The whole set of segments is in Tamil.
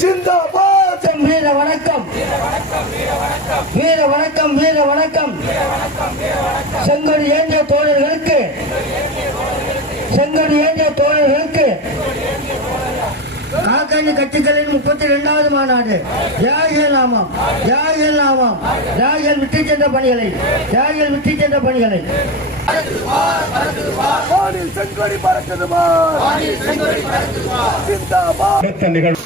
ஜிந்தாபாத் வணக்கம் வீர வணக்கம். வீர வணக்கம் வீர வணக்கம். செங்கோடு ஏந்திய தோழர்களுக்கு செங்கோடு ஏந்திய தோழர்களுக்கு. காக்காணி கட்சிகளின் முப்பத்தி இரண்டாவது மாநாடு. தியாகிகள் நாமம் தியாகிகள் நாமம். தியாகிகள் விட்டு சென்ற பணிகளை தியாகிகள் விட்டு சென்ற பணிகளை. அடுத்த நிகழ்வு.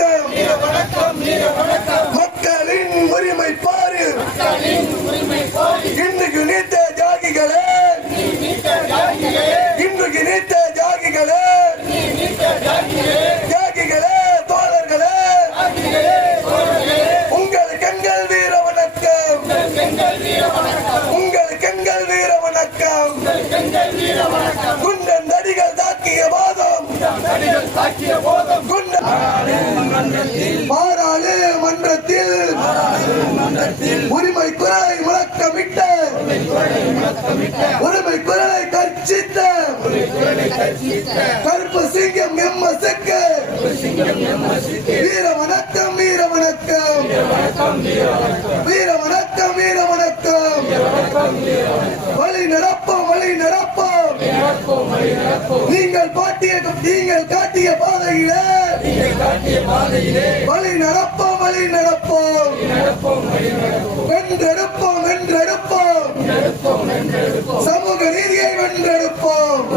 வணக்கம். குண்டன் நடிகள் தாக்கிய வாதம் குண்டன் பாராளு மன்றத்தில். உரிமை குரலை முழக்கமிட்ட. உரிமை குரலை கர்ச்சித்த கருப்பு சிங்கம் எம்மசுக்கு வீர வணக்கம் வீர வணக்கம். நீங்கள் பாட்டிய நீங்கள் காட்டிய பாதையிலே. வழி நடப்போம் வழி நடப்போம். வென்றெடுப்போம் வென்றெடுப்போம். சமூக நீதியை வென்றெடுப்போம்.